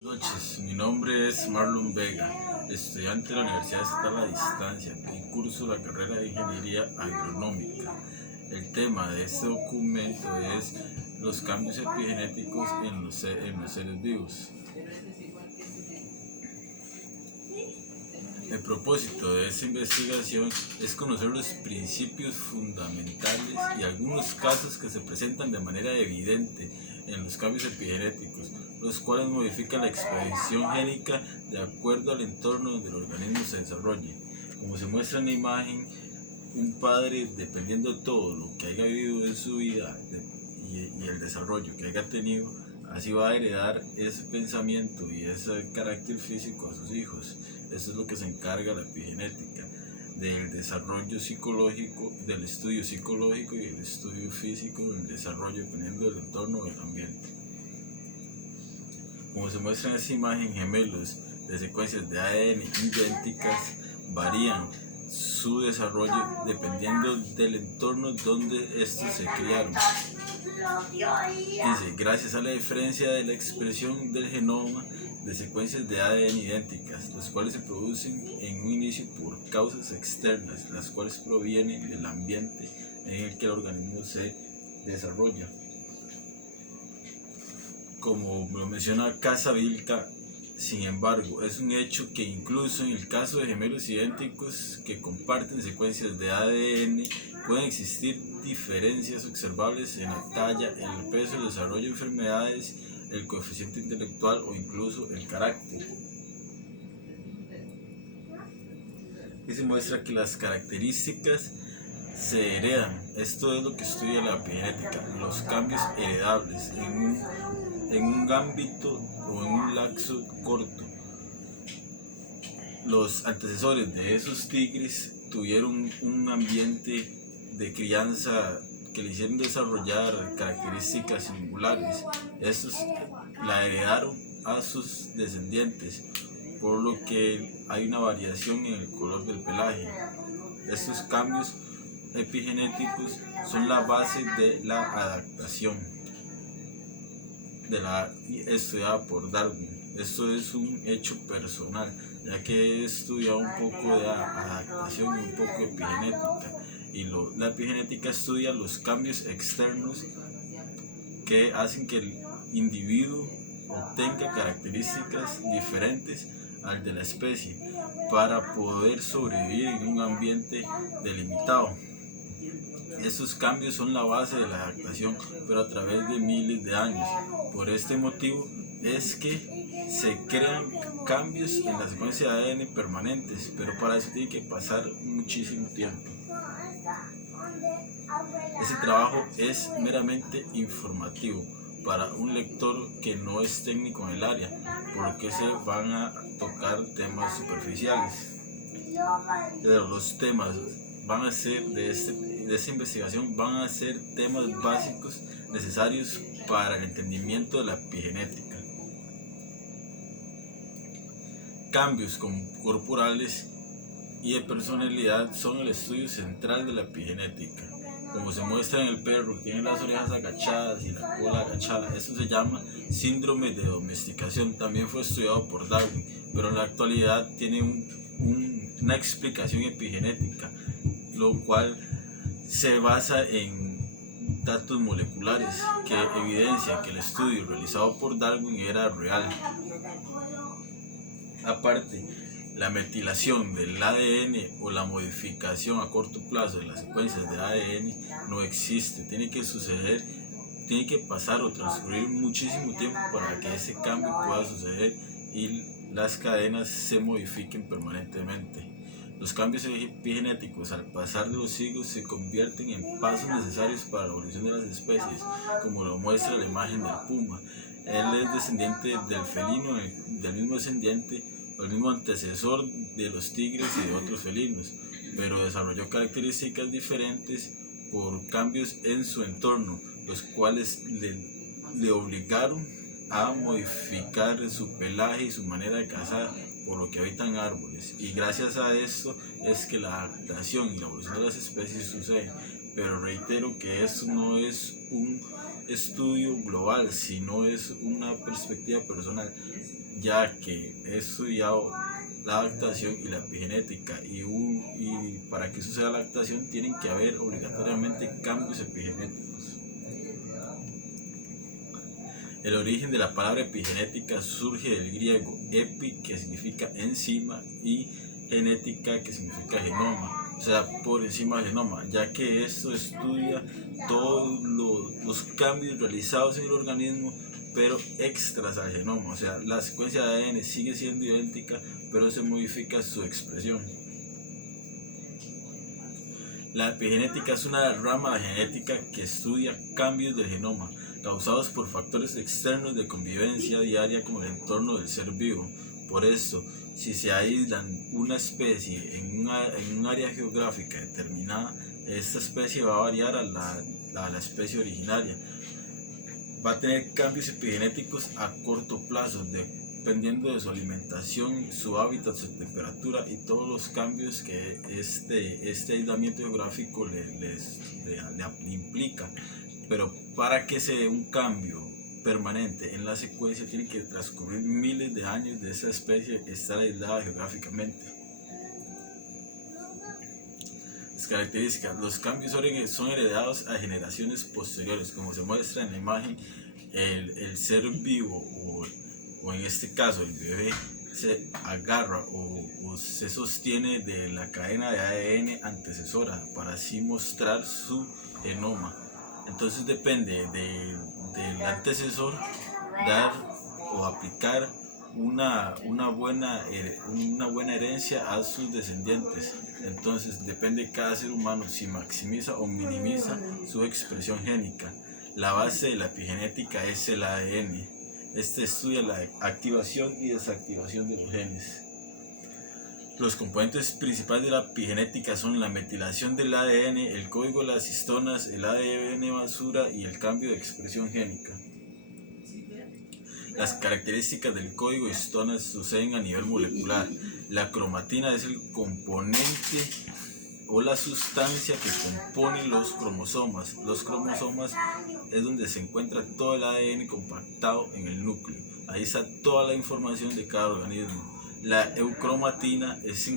Buenas noches, mi nombre es Marlon Vega, estudiante de la Universidad Estatal a Distancia y curso la carrera de Ingeniería Agronómica. El tema de este documento es los cambios epigenéticos en los seres vivos. El propósito de esta investigación es conocer los principios fundamentales y algunos casos que se presentan de manera evidente en los cambios epigenéticos, los cuales modifican la expresión génica de acuerdo al entorno donde el organismo se desarrolle. Como se muestra en la imagen, un padre, dependiendo de todo lo que haya vivido en su vida y el desarrollo que haya tenido, así va a heredar ese pensamiento y ese carácter físico a sus hijos. Eso es lo que se encarga la epigenética, del desarrollo psicológico, del estudio psicológico y el estudio físico del desarrollo dependiendo del entorno o del ambiente. Como se muestra en esta imagen, gemelos de secuencias de ADN idénticas varían su desarrollo dependiendo del entorno donde estos se criaron. Dice, gracias a la diferencia de la expresión del genoma de secuencias de ADN idénticas, los cuales se producen en un inicio por causas externas, las cuales provienen del ambiente en el que el organismo se desarrolla. Como lo menciona Casavilca, sin embargo, es un hecho que incluso en el caso de gemelos idénticos que comparten secuencias de ADN, pueden existir diferencias observables en la talla, el peso, el desarrollo de enfermedades, el coeficiente intelectual o incluso el carácter. Y se muestra que las características se heredan. Esto es lo que estudia la epigenética, los cambios heredables en un ámbito o en un lapso corto. Los antecesores de esos tigres tuvieron un ambiente de crianza que le hicieron desarrollar características singulares. Estos la heredaron a sus descendientes, por lo que hay una variación en el color del pelaje. Estos cambios epigenéticos son la base de la adaptación estudiada por Darwin. Esto es un hecho personal, ya que he estudiado un poco de adaptación y un poco de epigenética. Y la epigenética estudia los cambios externos que hacen que el individuo obtenga características diferentes al de la especie para poder sobrevivir en un ambiente delimitado. Estos cambios son la base de la adaptación, pero a través de miles de años. Por este motivo es que se crean cambios en la secuencia de ADN permanentes, pero para eso tiene que pasar muchísimo tiempo. Ese trabajo es meramente informativo para un lector que no es técnico en el área, por lo que se van a tocar temas superficiales. Pero los temas van a ser de esta investigación van a ser temas básicos necesarios para el entendimiento de la epigenética. Cambios corporales y de personalidad son el estudio central de la epigenética. Como se muestra en el perro, tiene las orejas agachadas y la cola agachada. Eso se llama síndrome de domesticación. También fue estudiado por Darwin, pero en la actualidad tiene una explicación epigenética, lo cual se basa en datos moleculares que evidencian que el estudio realizado por Darwin era real. Aparte, la metilación del ADN o la modificación a corto plazo de las secuencias de ADN no existe. Tiene que pasar o transcurrir muchísimo tiempo para que ese cambio pueda suceder y las cadenas se modifiquen permanentemente. Los cambios epigenéticos al pasar de los siglos se convierten en pasos necesarios para la evolución de las especies, como lo muestra la imagen del puma. Él es descendiente del felino, del mismo descendiente, el mismo antecesor de los tigres y de otros felinos, pero desarrolló características diferentes por cambios en su entorno, los cuales le obligaron a modificar su pelaje y su manera de cazar, por lo que habitan árboles, y gracias a esto es que la adaptación y la evolución de las especies sucede. Pero reitero que esto no es un estudio global, sino es una perspectiva personal. ya que he estudiado la adaptación y la epigenética, y para que suceda la adaptación tienen que haber obligatoriamente cambios epigenéticos. El origen de la palabra epigenética surge del griego epi, que significa encima, y genética, que significa genoma, o sea, por encima del genoma, ya que esto estudia todos los cambios realizados en el organismo, pero extras al genoma. O sea, la secuencia de ADN sigue siendo idéntica, pero se modifica su expresión. La epigenética es una rama de genética que estudia cambios del genoma causados por factores externos de convivencia diaria como el entorno del ser vivo. Por eso, si se aíslan una especie en un área geográfica determinada, esta especie va a variar a la especie originaria. Va a tener cambios epigenéticos a corto plazo, dependiendo de su alimentación, su hábitat, su temperatura y todos los cambios que este aislamiento geográfico le implica. Pero para que se dé un cambio permanente en la secuencia, tiene que transcurrir miles de años de esa especie estar aislada geográficamente. Las características: los cambios son heredados a generaciones posteriores, como se muestra en la imagen. El ser vivo, o en este caso el bebé, se agarra o se sostiene de la cadena de ADN antecesora para así mostrar su genoma. Entonces depende del antecesor dar o aplicar una buena herencia a sus descendientes. Entonces depende de cada ser humano si maximiza o minimiza su expresión génica. La base de la epigenética es el ADN. Este estudia la activación y desactivación de los genes. Los componentes principales de la epigenética son la metilación del ADN, el código de las histonas, el ADN basura y el cambio de expresión génica. Las características del código de histonas suceden a nivel molecular. La cromatina es el componente o la sustancia que compone los cromosomas. Los cromosomas es donde se encuentra todo el ADN compactado en el núcleo. Ahí está toda la información de cada organismo. La eucromatina es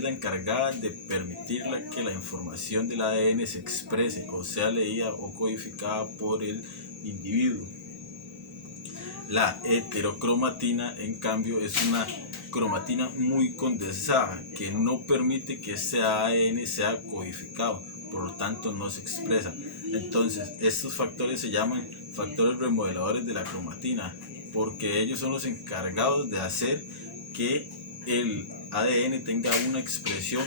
la encargada de permitir que la información del ADN se exprese o sea leída o codificada por el individuo. La heterocromatina, en cambio, es una cromatina muy condensada que no permite que ese ADN sea codificado, por lo tanto no se expresa. Entonces, estos factores se llaman factores remodeladores de la cromatina, porque ellos son los encargados de hacer que el ADN tenga una expresión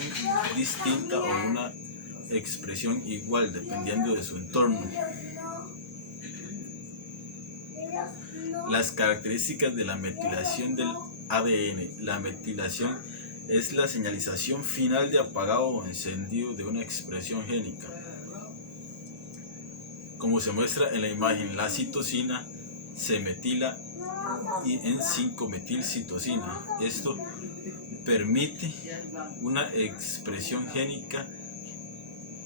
distinta o una expresión igual dependiendo de su entorno. Las características de la metilación del ADN. La metilación es la señalización final de apagado o encendido de una expresión génica. Como se muestra en la imagen, la citosina se metila en 5-metilcitosina. Esto permite una expresión génica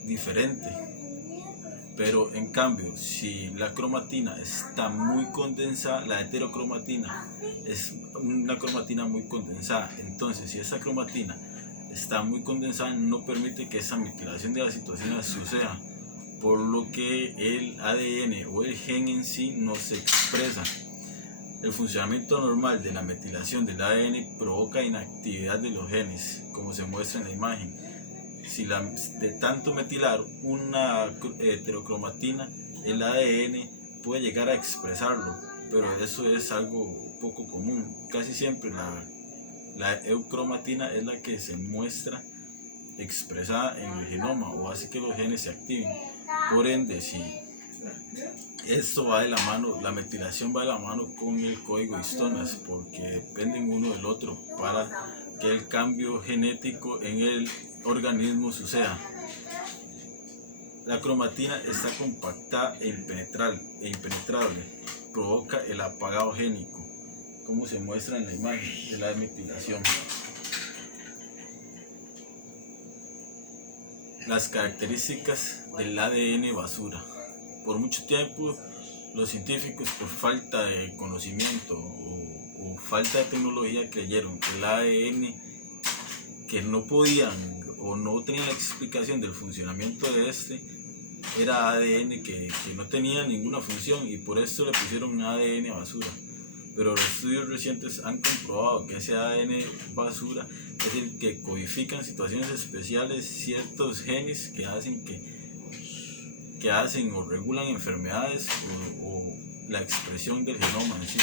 diferente. Pero en cambio, si la cromatina está muy condensada, la heterocromatina es una cromatina muy condensada. Entonces, si esa cromatina está muy condensada, no permite que esa metilación de la citosina suceda, por lo que el ADN o el gen en sí no se expresa. El funcionamiento normal de la metilación del ADN provoca inactividad de los genes, como se muestra en la imagen. Si de tanto metilar una heterocromatina, el ADN puede llegar a expresarlo, pero eso es algo poco común. Casi siempre la eucromatina es la que se muestra expresada en el genoma o hace que los genes se activen. Por ende, si esto va de la mano, la metilación va de la mano con el código de histonas, porque dependen uno del otro para que el cambio genético en el organismo suceda. La cromatina está compactada e impenetrable, provoca el apagado génico, como se muestra en la imagen de la metilación. Las características del ADN basura. Por mucho tiempo, los científicos, por falta de conocimiento o falta de tecnología creyeron que el ADN, que no podían o no tenían la explicación del funcionamiento de este, era ADN que no tenía ninguna función, y por esto le pusieron ADN basura. Pero los estudios recientes han comprobado que ese ADN basura es el que codifica en situaciones especiales ciertos genes que hacen o regulan enfermedades o la expresión del genoma en sí.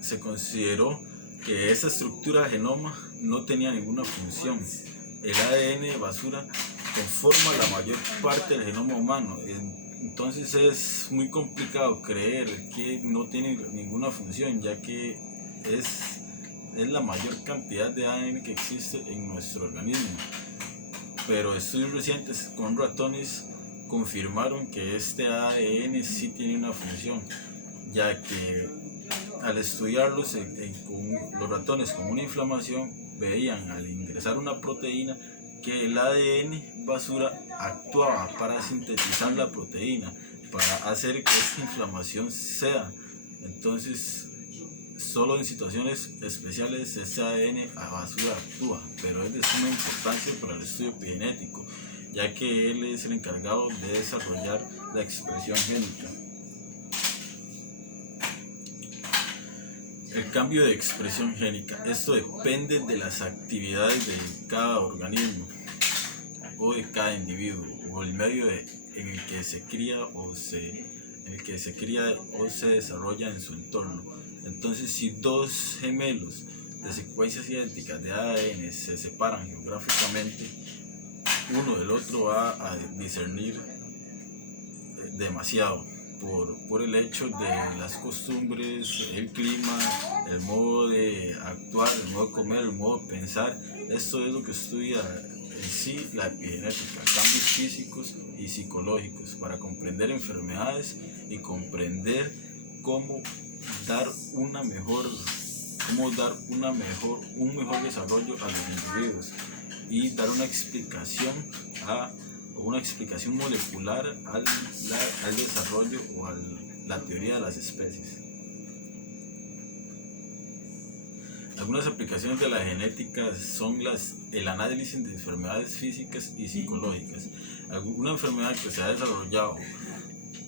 Se consideró que esa estructura del genoma no tenía ninguna función. El ADN basura conforma la mayor parte del genoma humano. Entonces es muy complicado creer que no tiene ninguna función, ya que es la mayor cantidad de ADN que existe en nuestro organismo. Pero estudios recientes con ratones confirmaron que este ADN sí tiene una función, ya que al estudiarlos con los ratones con una inflamación, veían al ingresar una proteína que el ADN basura actuaba para sintetizar la proteína, para hacer que esta inflamación ceda. Entonces, solo en situaciones especiales este ADN basura actúa, pero es de suma importancia para el estudio epigenético, ya que él es el encargado de desarrollar la expresión génica. El cambio de expresión génica, esto depende de las actividades de cada organismo o de cada individuo, o el medio en el que se cría o se desarrolla en su entorno. Entonces, si dos gemelos de secuencias idénticas de ADN se separan geográficamente, uno del otro va a discernir demasiado por el hecho de las costumbres, el clima, el modo de actuar, el modo de comer, el modo de pensar. Esto es lo que estudia en sí la epigenética, cambios físicos y psicológicos, para comprender enfermedades y comprender cómo dar un mejor desarrollo a los individuos, y dar una explicación molecular al desarrollo o a la teoría de las especies. Algunas aplicaciones de la genética son el análisis de enfermedades físicas y psicológicas. Una enfermedad que se ha desarrollado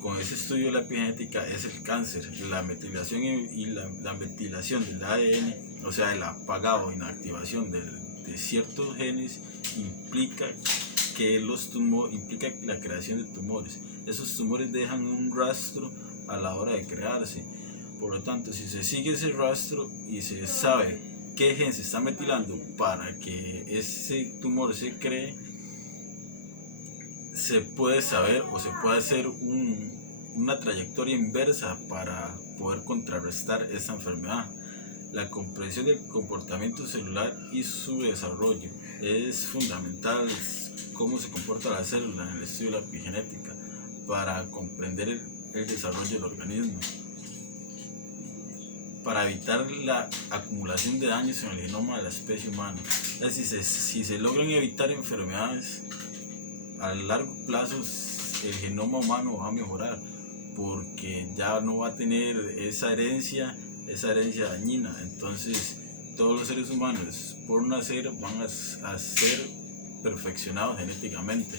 con ese estudio de la epigenética es el cáncer. La metilación y la metilación del ADN, o sea, el apagado o inactivación de ciertos genes, implica la creación de tumores. Esos tumores dejan un rastro a la hora de crearse. Por lo tanto, si se sigue ese rastro y se sabe qué gen se está metilando para que ese tumor se cree, se puede saber o se puede hacer una trayectoria inversa para poder contrarrestar esa enfermedad. La comprensión del comportamiento celular y su desarrollo es fundamental. Cómo se comporta la célula en el estudio de la epigenética para comprender el desarrollo del organismo, para evitar la acumulación de daños en el genoma de la especie humana. Es decir, si se logran evitar enfermedades a largo plazo, el genoma humano va a mejorar, porque ya no va a tener esa herencia dañina. Entonces, todos los seres humanos por nacer van a ser perfeccionados genéticamente.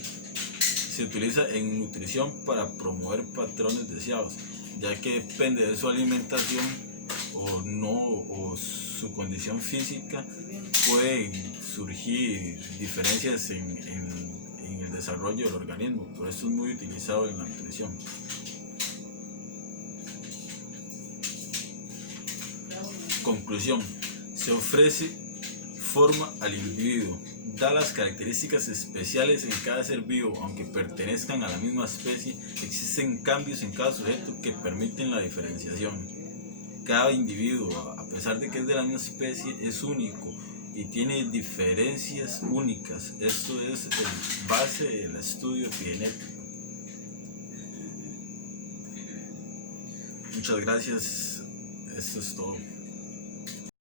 Se utiliza en nutrición para promover patrones deseados, ya que depende de su alimentación o su condición física, pueden surgir diferencias en el desarrollo del organismo. Por eso es muy utilizado en la nutrición. Conclusión: se ofrece forma al individuo, da las características especiales en cada ser vivo. Aunque pertenezcan a la misma especie, existen cambios en cada sujeto que permiten la diferenciación. Cada individuo, a pesar de que es de la misma especie, es único y tiene diferencias únicas. Esto es el base del estudio epigenético. Muchas gracias. Eso es todo.